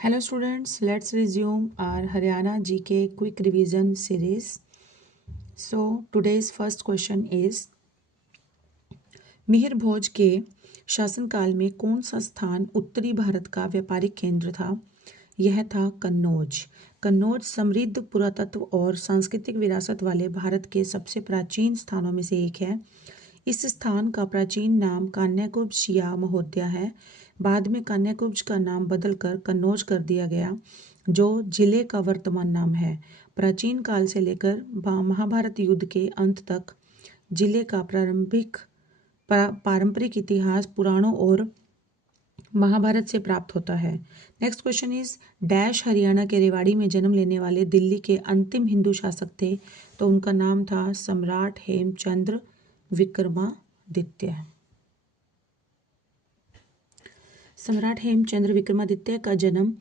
Hello students, let's resume our Haryana GK quick revision series. So today's first question is Mihir भोज के शासनकाल में कौन सा स्थान उत्तरी भारत का व्यापारिक केंद्र था? यह था कन्नौज। कन्नौज समृद्ध पुरातत्व और सांस्कृतिक विरासत वाले भारत के सबसे प्राचीन स्थानों में से एक है। इस स्थान का प्राचीन नाम कान्याकुब्ज या महोदया है। बाद में कान्याकुब्ज का नाम बदलकर कन्नौज कर दिया गया, जो जिले का वर्तमान नाम है। प्राचीन काल से लेकर महाभारत युद्ध के अंत तक जिले का पारंपरिक इतिहास पुराणों और महाभारत से प्राप्त होता है। Next question is dash Haryana के रेवाड़ी में जन्म लेने वाले दिल्ली के अंतिम हिंदू शासक थे? तो उनका नाम था सम्राट हेमचंद्र विक्रमादित्य। सम्राट हेमचंद्र विक्रमादित्य का जन्म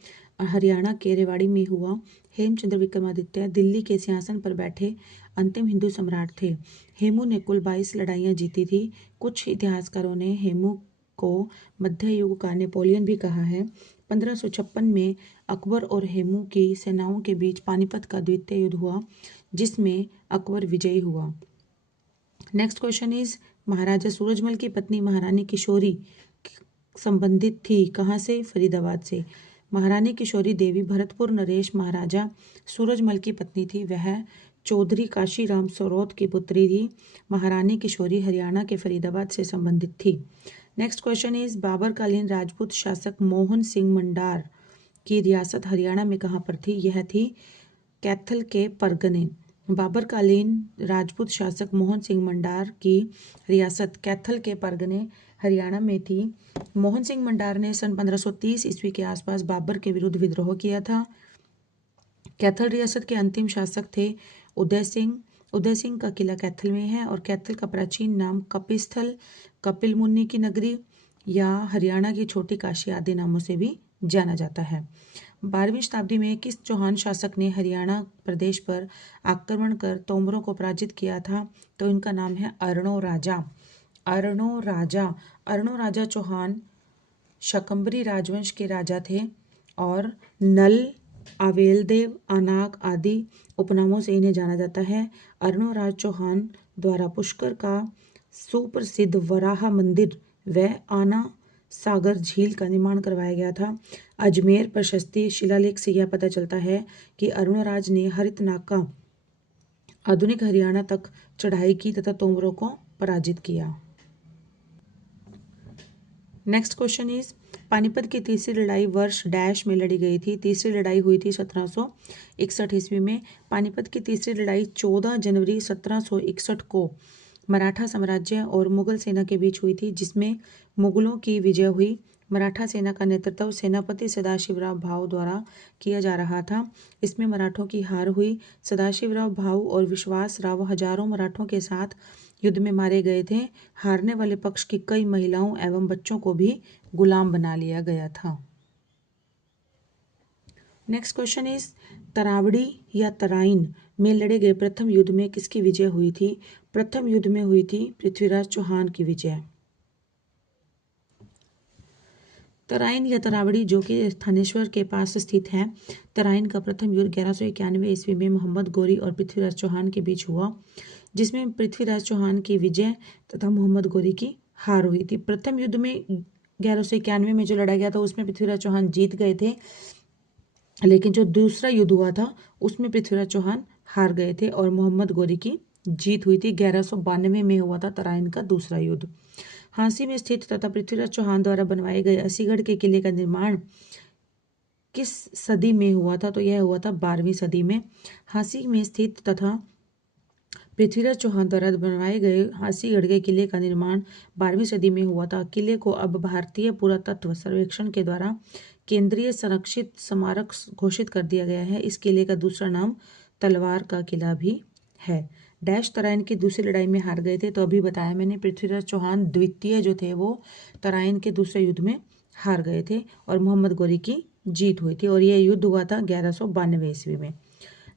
हरियाणा के रेवाड़ी में हुआ। हेमचंद्र विक्रमादित्य दिल्ली के सिंहासन पर बैठे अंतिम हिंदू सम्राट थे। हेमू ने कुल 22 लड़ाइयाँ जीती थी। कुछ इतिहासकारों ने हेमू को मध्य युग का नेपोलियन भी कहा है। 1556 में अकबर और हेमू की सेनाओं के बीच पानीपत का द्वितीय युद्ध हुआ, जिसमें अकबर विजयी हुआ। नेक्स्ट क्वेश्चन इज महाराजा सूरजमल की पत्नी महारानी किशोरी संबंधित थी कहाँ से? फरीदाबाद से। महारानी किशोरी देवी भरतपुर नरेश महाराजा सूरजमल की पत्नी थी। वह चौधरी काशीराम सरोद की पुत्री थी। महारानी किशोरी हरियाणा के फरीदाबाद से संबंधित थी। नेक्स्ट क्वेश्चन इज बाबरकालीन राजपूत शासक मोहन सिंह मंडार की रियासत हरियाणा में कहाँ पर थी? यह थी कैथल के परगने। बाबरकालीन राजपूत शासक मोहन सिंह मंडार की रियासत कैथल के परगने हरियाणा में थी। मोहन सिंह मंडार ने सन 1530 ईस्वी के आसपास बाबर के विरुद्ध विद्रोह किया था। कैथल रियासत के अंतिम शासक थे उदय सिंह। उदय सिंह का किला कैथल में है और कैथल का प्राचीन नाम कपिस्थल, कपिल मुनि की नगरी या हरियाणा की छोटी काशी आदि नामों से भी जाना जाता है। 12वीं शताब्दी में किस चौहान शासक ने हरियाणा प्रदेश पर आक्रमण कर तोमरों को पराजित किया था? तो इनका नाम है अर्णो राजा। अर्णो राजा चौहान शकंबरी राजवंश के राजा थे और नल, आवेलदेव, अनाक आदि उपनामों से इन्हें जाना जाता है। अर्णो राज चौहान द्वारा पुष्कर का सुप्रसिद्ध वराह मंदिर व आना सागर झील का निर्माण करवाया गया था। अजमेर प्रशस्ति शिलालेख से यह पता चलता है कि अर्णोराज ने हरितनाका आधुनिक हरियाणा तक चढ़ाई की तथा तोमरों को पराजित किया। नेक्स्ट क्वेश्चन इज पानीपत की तीसरी लड़ाई वर्ष डैश में लड़ी गई थी? तीसरी लड़ाई हुई थी 1761 ईस्वी में। पानीपत की तीसरी लड़ाई 14 जनवरी 1761 को मराठा साम्राज्य और मुगल सेना के बीच हुई थी, जिसमें मुगलों की विजय हुई। मराठा सेना का नेतृत्व सेनापति सदाशिवराव भाऊ द्वारा किया जा रहा था। इसमें मराठों की हार हुई। सदाशिवराव भाऊ और विश्वास राव हजारों मराठों के साथ युद्ध में मारे गए थे। हारने वाले पक्ष की कई महिलाओं एवं बच्चों को भी गुलाम बना लिया गया था। नेक्स्ट क्वेश्चन इज तरावड़ी या तराइन में लड़े गए प्रथम युद्ध में किसकी विजय हुई थी? प्रथम युद्ध में हुई थी पृथ्वीराज चौहान की विजय। तराइन या तरावड़ी, जो कि थानेश्वर के पास स्थित है। तराइन का प्रथम युद्ध 1191 ईस्वी में मोहम्मद गोरी और पृथ्वीराज चौहान के बीच हुआ, जिसमें पृथ्वीराज चौहान की विजय तथा मोहम्मद गोरी की हार हुई थी। प्रथम युद्ध में 1191 में जो लड़ा गया था उसमें पृथ्वीराज चौहान जीत गए थे, लेकिन जो दूसरा युद्ध हुआ था उसमें पृथ्वीराज चौहान हार गए थे और मोहम्मद गोरी की जीत हुई थी। 1192 में हुआ था तराइन का दूसरा युद्ध। हांसी में स्थित तथा पृथ्वीराज चौहान द्वारा बनवाए गए असीगढ़ के किले का निर्माण किस सदी में हुआ था? तो यह हुआ था 12वीं सदी में। हांसी में स्थित तथा पृथ्वीराज चौहान द्वारा बनवाए गए हांसीगढ़ के किले का निर्माण 12वीं सदी में हुआ था। किले को अब भारतीय पुरातत्व सर्वेक्षण के द्वारा केंद्रीय संरक्षित स्मारक घोषित कर दिया गया है। इस किले का दूसरा नाम तलवार का किला भी है। डैश तराइन की दूसरी लड़ाई में हार गए थे? तो अभी बताया मैंने, पृथ्वीराज चौहान द्वितीय जो थे वो तराइन के दूसरे युद्ध में हार गए थे और मोहम्मद गोरी की जीत हुई थी और यह युद्ध हुआ था 1192 ईस्वी में।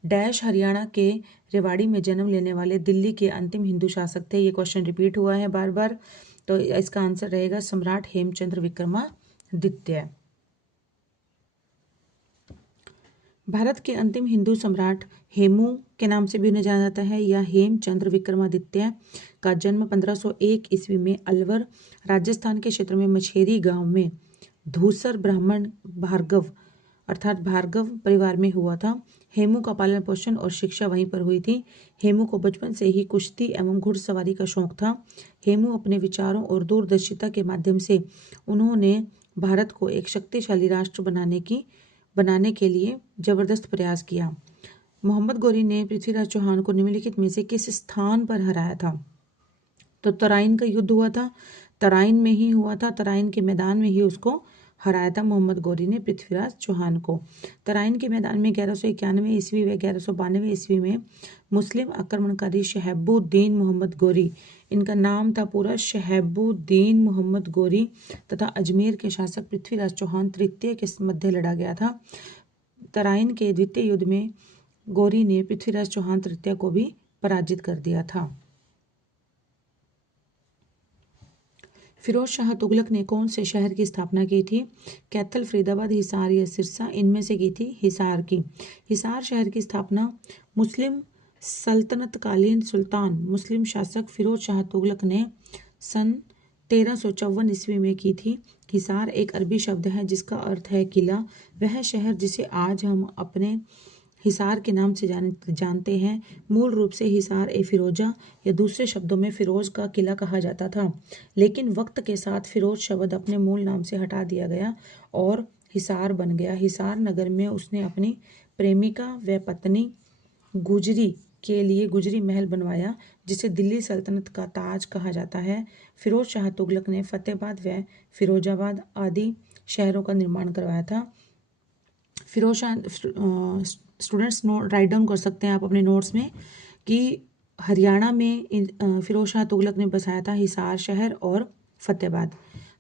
डैश हरियाणा के रेवाड़ी में जन्म लेने वाले दिल्ली के अंतिम हिंदू शासक थे? ये क्वेश्चन रिपीट हुआ है बार बार, तो इसका आंसर रहेगा सम्राट हेमचंद्र विक्रमादित्य। भारत के अंतिम हिंदू सम्राट हेमू के नाम से भी उन्हें जाना जाता है, या हेमचंद्र विक्रमादित्य का जन्म 1501 ईस्वी में अलवर राजस्थान के क्षेत्र में मछेरी गांव में धूसर ब्राह्मण भार्गव अर्थात भार्गव परिवार में हुआ था। हेमू का पालन पोषण और शिक्षा वहीं पर हुई थी। हेमू को बचपन से ही कुश्ती एवं घुड़सवारी का शौक था। हेमू अपने विचारों और दूरदर्शिता के माध्यम से उन्होंने भारत को एक शक्तिशाली राष्ट्र बनाने के लिए जबरदस्त प्रयास किया। मोहम्मद गौरी ने पृथ्वीराज चौहान को निम्नलिखित में से किस स्थान पर हराया था? तो तराइन का युद्ध हुआ था, तराइन में ही हुआ था, तराइन के मैदान में ही उसको हराया था मोहम्मद गौरी ने पृथ्वीराज चौहान को। तराइन के मैदान में 1191 ईस्वी व 1192 ईस्वी में मुस्लिम आक्रमणकारी शहबुद्दीन मोहम्मद गौरी, इनका नाम था पूरा शहबुद्दीन मोहम्मद गौरी, तथा अजमेर के शासक पृथ्वीराज चौहान तृतीय के मध्य लड़ा गया था। तराइन के द्वितीय युद्ध में गौरी ने पृथ्वीराज चौहान तृतीय को भी पराजित कर दिया था। फिरोज शाह तुगलक ने कौन से शहर की स्थापना की थी? कैथल, फरीदाबाद, हिसार या सिरसा, इनमें से की थी हिसार की। हिसार शहर की स्थापना मुस्लिम सल्तनतकालीन सुल्तान मुस्लिम शासक फिरोज शाह तुगलक ने सन 1354 ईस्वी में की थी। हिसार एक अरबी शब्द है जिसका अर्थ है किला। वह शहर जिसे आज हम अपने हिसार के नाम से जानते हैं, मूल रूप से हिसार ए फिरोजा या दूसरे शब्दों में फिरोज का किला कहा जाता था, लेकिन वक्त के साथ फिरोज शब्द अपने मूल नाम से हटा दिया गया और हिसार बन गया। हिसार नगर में उसने अपनी प्रेमिका व पत्नी गुजरी के लिए गुजरी महल बनवाया, जिसे दिल्ली सल्तनत का ताज कहा जाता है। फिरोज शाह तुगलक ने फतेहाबाद व फिरोजाबाद आदि शहरों का निर्माण करवाया था। Firoz Shah students write down कर सकते हैं आप अपने नोट्स में कि हरियाणा में फिरोज शाह तुगलक ने बसाया था हिसार शहर और फतेहाबाद।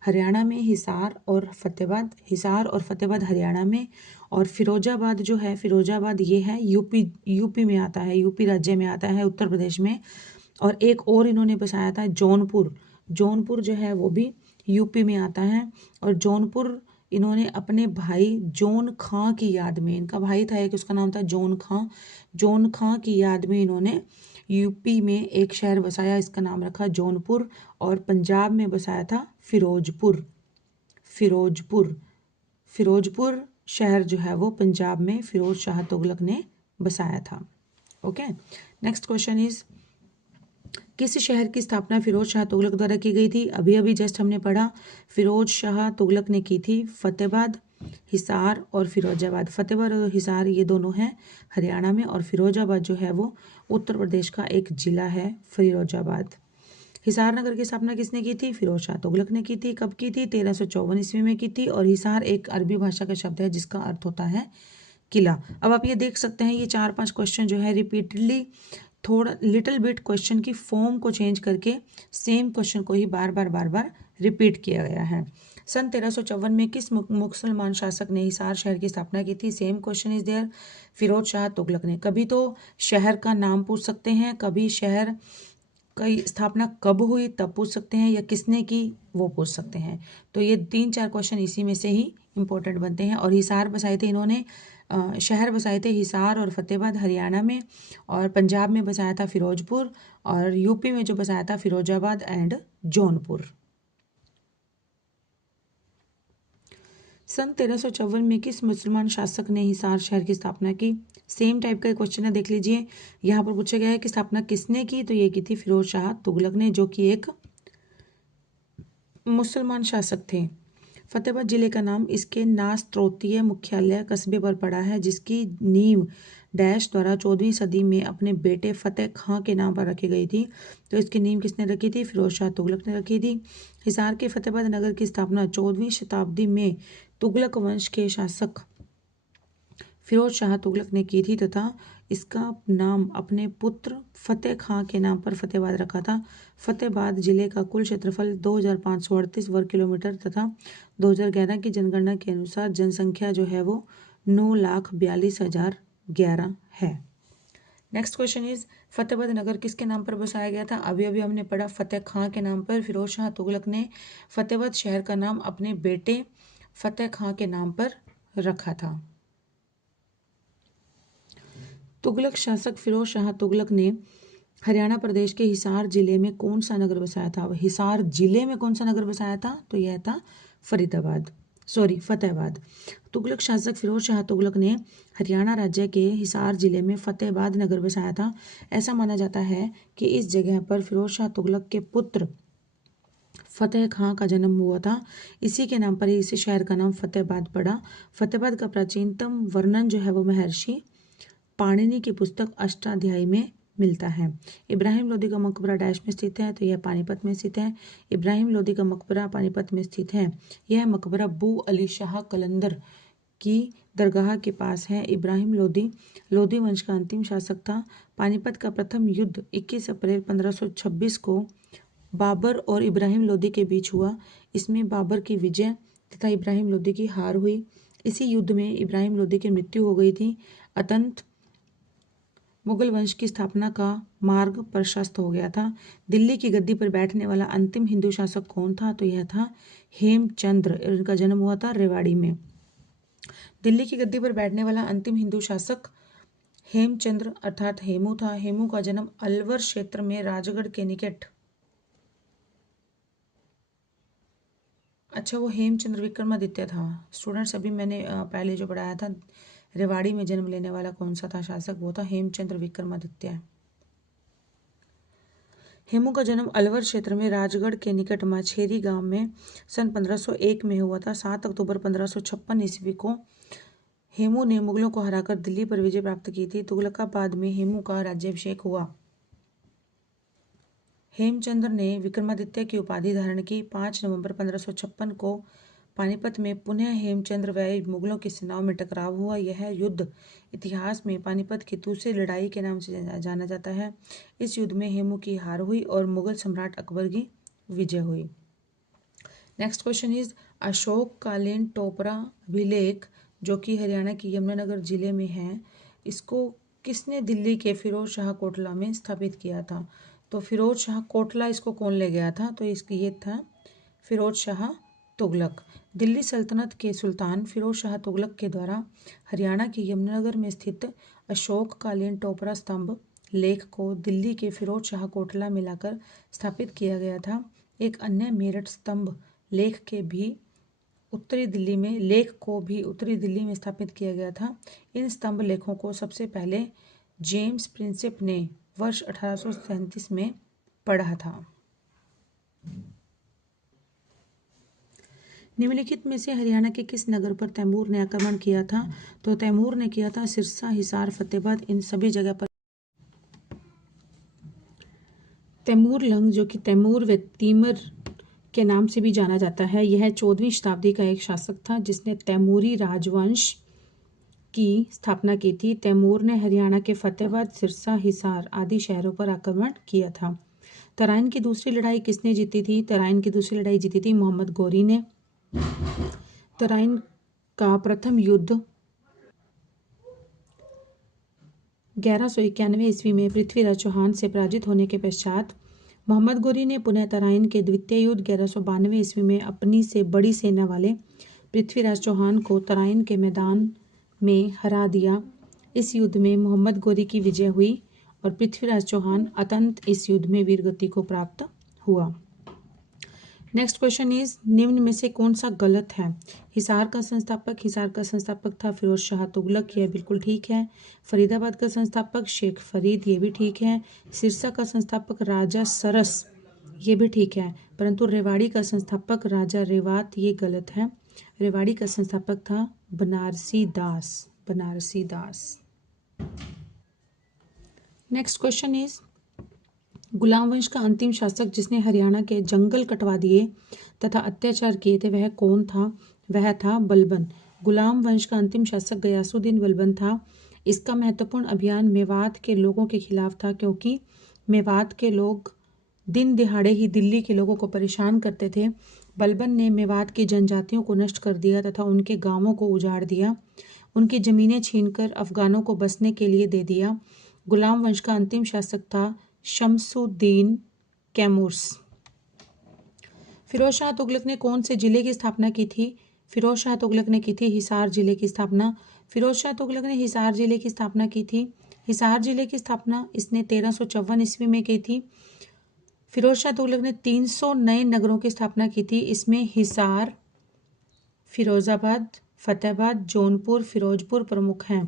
हरियाणा में हिसार और फतेहाबाद हरियाणा में, और फिरोजाबाद जो है, फिरोजाबाद ये है यूपी में आता है, यूपी राज्य में आता है, उत्तर प्रदेश में। और एक और इन्होंने बसाया था जौनपुर जो है वो भी यूपी में आता है। और जौनपुर इन्होंने अपने भाई जौन खां की याद में, इनका भाई था एक, उसका नाम था जौन खां की याद में इन्होंने यूपी में एक शहर बसाया, इसका नाम रखा जौनपुर। और पंजाब में बसाया था फिरोजपुर शहर जो है वो पंजाब में फिरोज शाह तुगलक ने बसाया था। ओके, नेक्स्ट क्वेश्चन इज, किस शहर की स्थापना फिरोज शाह तुगलक द्वारा की गई थी? अभी अभी जस्ट हमने पढ़ा, फिरोज शाह तुगलक ने की थी फतेहाबाद, हिसार और फिरोजाबाद। फतेहाबाद और हिसार ये दोनों हैं हरियाणा में, और फिरोजाबाद जो है वो उत्तर प्रदेश का एक जिला है फिरोजाबाद। हिसार नगर की स्थापना किसने की थी? फिरोज शाह तुगलक ने की थी। कब की थी? 1354 ईस्वी में की थी। और हिसार एक अरबी भाषा का शब्द है जिसका अर्थ होता है किला। अब आप ये देख सकते हैं, ये 4-5 क्वेश्चन जो है रिपीटेडली थोड़ा लिटिल बिट क्वेश्चन की फॉर्म को चेंज करके सेम क्वेश्चन को ही बार बार रिपीट किया गया है। सन 1354 में किस मुसलमान शासक ने हिसार शहर की स्थापना की थी? Same question is there, Firoz Shah Tughlaq ने। कभी तो शहर का नाम पूछ सकते हैं, कभी शहर की स्थापना कब हुई तब पूछ सकते हैं, या किसने की वो पूछ सकते हैं। तो ये 3-4 क्वेश्चन इसी में से ही इंपॉर्टेंट बनते हैं। और हिसार बसाए थे इन्होंने, शहर बसाए थे हिसार और फतेहाबाद हरियाणा में, और पंजाब में बसाया था फिरोजपुर, और यूपी में जो बसाया था फिरोजाबाद एंड जौनपुर। सन 1354 में किस मुसलमान शासक ने हिसार शहर की स्थापना की? सेम टाइप का क्वेश्चन है, देख लीजिए। यहाँ पर पूछा गया है कि स्थापना किसने की, तो ये की थी फिरोज शाह तुगलक ने, जो कि एक मुसलमान शासक थे। फतेहाबाद जिले का नाम इसके नास्त्रोतीय मुख्यालय कस्बे पर पड़ा है, जिसकी नींव डैश द्वारा 14वीं सदी में अपने बेटे फतेह खां के नाम पर रखी गई थी। तो इसकी नींव किसने रखी थी? फिरोज शाह तुगलक ने रखी थी। हिसार के फतेहाबाद नगर की स्थापना 14वीं शताब्दी में तुगलक वंश के शासक फिरोज शाह तुगलक ने की थी, तथा इसका नाम अपने पुत्र फतेह खां के नाम पर फतेहाबाद रखा था। फतेहाबाद जिले का कुल क्षेत्रफल 2538 वर्ग किलोमीटर तथा 2011 की जनगणना के अनुसार जनसंख्या जो है वो 9,42,011 है। नेक्स्ट क्वेश्चन इज, फतेहाबाद नगर किसके नाम पर बसाया गया था? अभी अभी हमने पढ़ा फतेह खां के नाम पर। फिरोज शाह तुगलक ने फतेहाबाद शहर का नाम अपने बेटे फतेह खां के नाम पर रखा था। तुगलक शासक फिरोज शाह तुगलक ने हरियाणा प्रदेश के हिसार जिले में कौन सा नगर बसाया था? हिसार जिले में कौन सा नगर बसाया था? तो यह था फतेहाबाद। तुगलक शासक फिरोज शाह तुगलक ने हरियाणा राज्य के हिसार जिले में फतेहाबाद नगर बसाया था। ऐसा माना जाता है कि इस जगह पर फिरोज शाह तुगलक के पुत्र फतेह खां का जन्म हुआ था। इसी के नाम पर ही इस शहर का नाम फतेहाबाद पड़ा। फतेहाबाद का प्राचीनतम वर्णन जो है वो महर्षि पाणिनि की पुस्तक अष्टाध्यायी में मिलता है। इब्राहिम लोदी का मकबरा डैश में स्थित है? तो यह पानीपत में स्थित है। इब्राहिम लोदी का मकबरा पानीपत में स्थित है। यह मकबरा बू अली शाह कलंदर की दरगाह के पास है। इब्राहिम लोदी वंश का अंतिम शासक था। पानीपत का प्रथम युद्ध 21 अप्रैल 1526 को बाबर और इब्राहिम लोदी के बीच हुआ। इसमें बाबर की विजय तथा इब्राहिम लोदी की हार हुई। इसी युद्ध में इब्राहिम लोदी की मृत्यु हो गई थी। अतंत मुगल वंश की स्थापना का मार्ग प्रशस्त हो गया था। दिल्ली की गद्दी पर बैठने वाला अंतिम हिंदू शासक कौन था? तो यह था हेमचंद्र। इनका जन्म हुआ था रेवाड़ी में। दिल्ली की गद्दी पर बैठने वाला अंतिम हिंदू शासक हेमचंद्र अर्थात हेमू था। हेमू का जन्म अलवर क्षेत्र में राजगढ़ के निकट, अच्छा वो हेमचंद्र विक्रमादित्य था। स्टूडेंट्स अभी मैंने पहले जो पढ़ाया था रेवाड़ी में जन्म लेने वाला कौन सा था शासक, वो था हेमचंद्र विक्रमादित्य। हेमू का जन्म अलवर क्षेत्र में राजगढ़ के निकट माछेरी गांव में सन 1501 में हुआ था। 7 अक्टूबर 1556 ईस्वी को हेमू ने मुगलों को हराकर दिल्ली पर विजय प्राप्त की थी। तुगलकाबाद में हेमू का राज्याभिषेक हुआ। हेमचंद्र ने विक्रमादित्य की उपाधि धारण की। 5 नवंबर 1556 को पानीपत में पुनः हेमचंद्र व मुगलों की सेनाओं में टकराव हुआ। यह युद्ध इतिहास में पानीपत की दूसरी लड़ाई के नाम से जाना जाता है। इस युद्ध में हेमू की हार हुई और मुगल सम्राट अकबर की विजय हुई। नेक्स्ट क्वेश्चन इज अशोककालीन टोपरा अभिलेख जो कि हरियाणा के यमुनानगर जिले में है, इसको किसने दिल्ली के फिरोज शाह कोटला में स्थापित किया था? तो फिरोज शाह कोटला इसको कौन ले गया था? तो इसकी ये था फिरोज शाह तुगलक। दिल्ली सल्तनत के सुल्तान फिरोज शाह तुगलक के द्वारा हरियाणा के यमुनानगर में स्थित अशोककालीन टोपरा स्तंभ लेख को दिल्ली के फिरोज शाह कोटला में लाकर स्थापित किया गया था। एक अन्य मेरठ स्तंभ लेख को भी उत्तरी दिल्ली में स्थापित किया गया था। इन स्तंभ लेखों को सबसे पहले जेम्स प्रिंसेप ने वर्ष 1837 में पढ़ा था। निम्नलिखित में से हरियाणा के किस नगर पर तैमूर ने आक्रमण किया था? तो तैमूर ने किया था सिरसा, हिसार, फतेहाबाद, इन सभी जगह पर। तैमूर लंग जो कि तैमूर व तीमर के नाम से भी जाना जाता है, यह 14वीं शताब्दी का एक शासक था जिसने तैमूरी राजवंश की स्थापना की थी। तैमूर ने हरियाणा के फतेहाबाद, सिरसा, हिसार आदि शहरों पर आक्रमण किया था। तराइन की दूसरी लड़ाई किसने जीती थी? तराइन की दूसरी लड़ाई जीती थी मोहम्मद गौरी ने। तराइन का प्रथम युद्ध 1191 ईस्वी में पृथ्वीराज चौहान से पराजित होने के पश्चात मोहम्मद गौरी ने पुनः तराइन के द्वितीय युद्ध 1192 ईस्वी में अपनी से बड़ी सेना वाले पृथ्वीराज चौहान को तराइन के मैदान में हरा दिया। इस युद्ध में मोहम्मद गौरी की विजय हुई और पृथ्वीराज चौहान अतंत इस युद्ध में वीरगति को प्राप्त हुआ। नेक्स्ट क्वेश्चन इज निम्न में से कौन सा गलत है? हिसार का संस्थापक था फिरोज शाह तुगलक, यह बिल्कुल ठीक है। फरीदाबाद का संस्थापक शेख फरीद, ये भी ठीक है। सिरसा का संस्थापक राजा सरस, ये भी ठीक है। परंतु रेवाड़ी का संस्थापक राजा रेवात, ये गलत है। रेवाड़ी का संस्थापक था बनारसी दास। नेक्स्ट क्वेश्चन इज गुलाम वंश का अंतिम शासक जिसने हरियाणा के जंगल कटवा दिए तथा अत्याचार किए थे वह कौन था? वह था बलबन। गुलाम वंश का अंतिम शासक गयासुद्दीन बलबन था। इसका महत्वपूर्ण अभियान मेवात के लोगों के खिलाफ था क्योंकि मेवात के लोग दिन दिहाड़े ही दिल्ली के लोगों को परेशान करते थे। बलबन ने मेवात की जनजातियों को नष्ट कर दिया तथा उनके गांवों को उजाड़ दिया। उनकी जमीनें छीनकर अफगानों को बसने के लिए दे दिया। गुलाम वंश का अंतिम शासक था शमसुद्दीन कैमूर्स। फिरोज शाह तुगलक ने कौन से जिले की स्थापना की थी? फिरोज शाह तुगलक ने की थी हिसार जिले की स्थापना। फिरोज शाह तुगलक ने हिसार जिले की स्थापना की थी। हिसार जिले की स्थापना इसने 1354 ईस्वी में की थी। फिरोज शाह तुगलक ने 300 नए नगरों की स्थापना की थी। इसमें हिसार, फिरोजाबाद, फतेहाबाद, जौनपुर, फिरोजपुर प्रमुख हैं।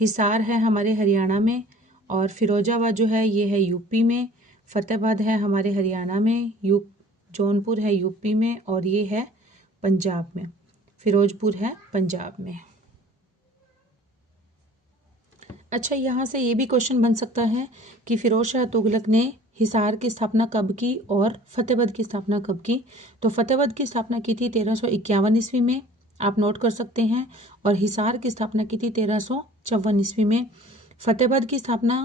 हिसार है हमारे हरियाणा में और फिरोजाबाद जो है ये है यूपी में, फतेहाबाद है हमारे हरियाणा में, जौनपुर है यूपी में और ये है पंजाब में, फिरोजपुर है पंजाब में। अच्छा, यहाँ से ये भी क्वेश्चन बन सकता है कि फिरोज शाह तुगलक ने हिसार की स्थापना कब की और फतेहाबाद की स्थापना कब की। तो फतेहाबाद की स्थापना की थी 1351 ईस्वी में, आप नोट कर सकते हैं, और हिसार की स्थापना की थी 1354 ईस्वी में। फतेहाबाद की स्थापना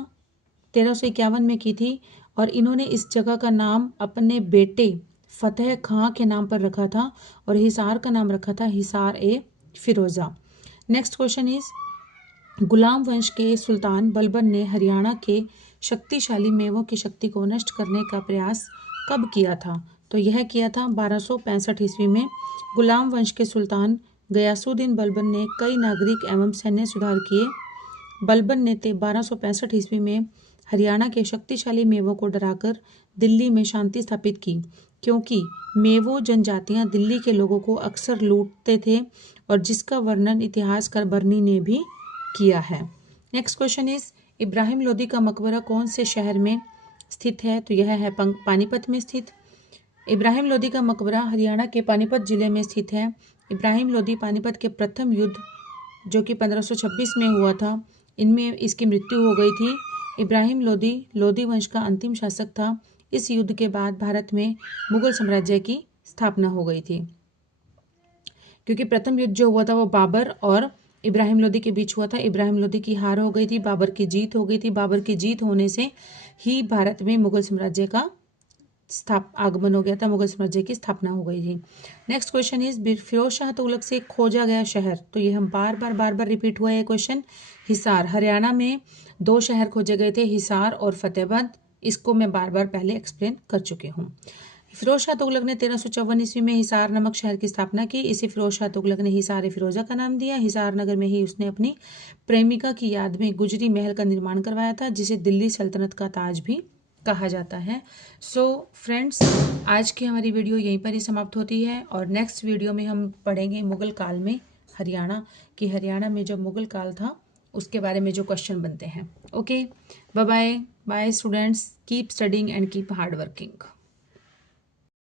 1351 में की थी और इन्होंने इस जगह का नाम अपने बेटे फतेह खां के नाम पर रखा था और हिसार का नाम रखा था हिसार ए फिरोजा। नेक्स्ट क्वेश्चन इज, गुलाम वंश के सुल्तान बलबन ने हरियाणा के शक्तिशाली मेवों की शक्ति को नष्ट करने का प्रयास कब किया था। तो यह किया था 1265 ईस्वी में। गुलाम वंश के सुल्तान गयासुद्दीन बलबन ने कई नागरिक एवं सैन्य सुधार किए। बलबन ने 1265 ईस्वी में हरियाणा के शक्तिशाली मेवों को डराकर दिल्ली में शांति स्थापित की, क्योंकि मेवो जनजातियां दिल्ली के लोगों को अक्सर लूटते थे और जिसका वर्णन इतिहासकार बर्नी ने भी किया है। Next question is, Ibrahim Lodi का मकबरा कौन से शहर में स्थित है। तो यह है पानीपत में स्थित। इब्राहिम लोदी का मकबरा हरियाणा के पानीपत जिले में स्थित है। इब्राहिम लोदी पानीपत के प्रथम युद्ध जो कि 1526 में हुआ था, इनमें इसकी मृत्यु हो गई थी। इब्राहिम लोदी लोदी वंश का अंतिम शासक था। इस युद्ध के बाद भारत में मुगल साम्राज्य की स्थापना हो गई थी, क्योंकि प्रथम युद्ध जो हुआ था वो बाबर और इब्राहिम लोदी के बीच हुआ था। इब्राहिम लोदी की हार हो गई थी, बाबर की जीत हो गई थी। बाबर की जीत होने से ही भारत में मुगल साम्राज्य का आगमन हो गया था, मुगल साम्राज्य की स्थापना हो गई थी। Next question is, Firoz Shah Tughlaq से खोजा गया शहर। तो ये हम बार बार रिपीट हुआ है क्वेश्चन। हिसार, हरियाणा में 2 शहर खोजे गए थे, हिसार और फतेहाबाद। इसको मैं बार पहले एक्सप्लेन कर चुकी हूँ। फिरोज शाह तुगलक ने 1354 ईस्वी में हिसार नामक शहर की स्थापना की। इसे फिरोज शाह तुगलक ने हिसार फिरोजा का नाम दिया। हिसार नगर में ही उसने अपनी प्रेमिका की याद में गुजरी महल का निर्माण करवाया था, जिसे दिल्ली सल्तनत का ताज भी कहा जाता है। सो फ्रेंड्स, आज की हमारी वीडियो यहीं पर ही समाप्त होती है और नेक्स्ट वीडियो में हम पढ़ेंगे मुगल काल में हरियाणा, कि हरियाणा में जो मुगल काल था उसके बारे में जो क्वेश्चन बनते हैं। Okay, bye bye students, keep studying and keep hard working.